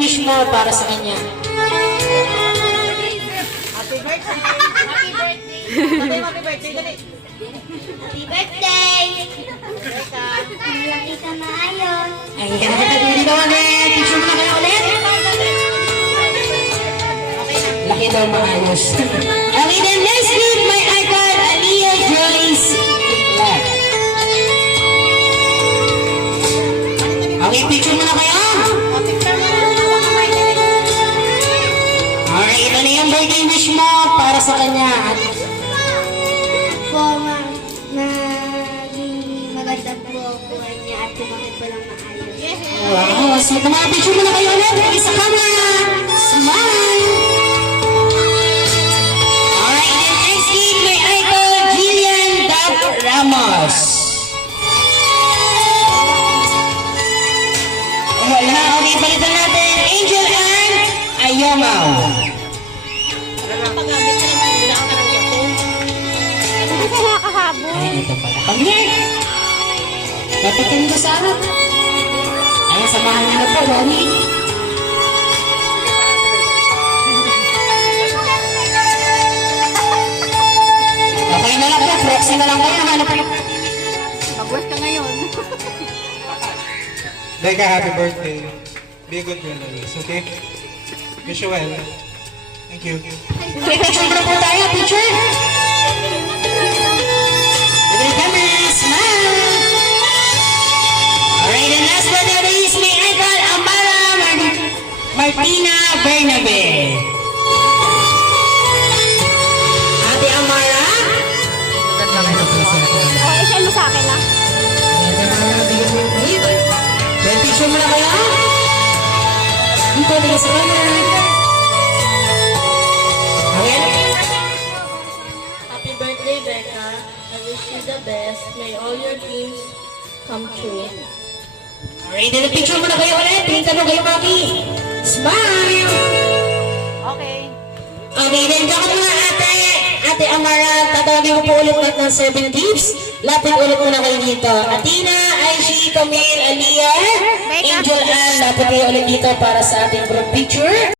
wish mo para sa kanya? Happy birthday! Happy birthday! Happy birthday! Dali! Happy birthday! Teka. Malaki ka maayos. Ayan, hindi naman eh. Picture mo na kayo ulit. Laki daw maayos. Okay, then next week, my icon, Aliyah Joyce. Okay, picture mo na kayo. Alright, ito na yung birthday wish mo para sa kanya. Po, maging maganda po ako niya at kumakit pa lang maayos. Wow, so mga picture mo na kayo ulit. Isa ka na. Smile. Alright, then next week, my icon, Jillian Dab Ramos. Wala, okay, palitan natin. Angel Ann Ayomaw. Pag-gamit ka naman, hindi ako karangyan ko. Hindi ka nakakahabol. Ayan, ito pala. Pag-here. Papitin ko sa harap. Ayan, samahan niyo na po, Ronnie. Okay na lang po, proxy na lang kayo. Hanap kayo. Mag-work ka ngayon. Becca, happy birthday. Be a good girl always, okay? Wish you well. Thank you. Okay, picture muna po tayo. Picture. Little camera. Smile. Alright, and last but not least, may icon, Amara Martina Bernabe. Ate Amara. O, i-send mo sa akin na. Then picture mo na kayo. Dito, tingin sa camera. Okay. Happy birthday, Becca. I wish you the best. May all your dreams come true. Alright, then picture mo na kayo ulit. Tingin ka na kayo, Mami. Smile. Okay. Okay, then dyan mo na Ate Amara, tatawagin mo po ulit natin ng 7 gifts. Lapit ulit muna kayo dito. Athena, Aishi, Camille, Aliyah, Angel Ann, lapit kayo ulit dito para sa ating group picture.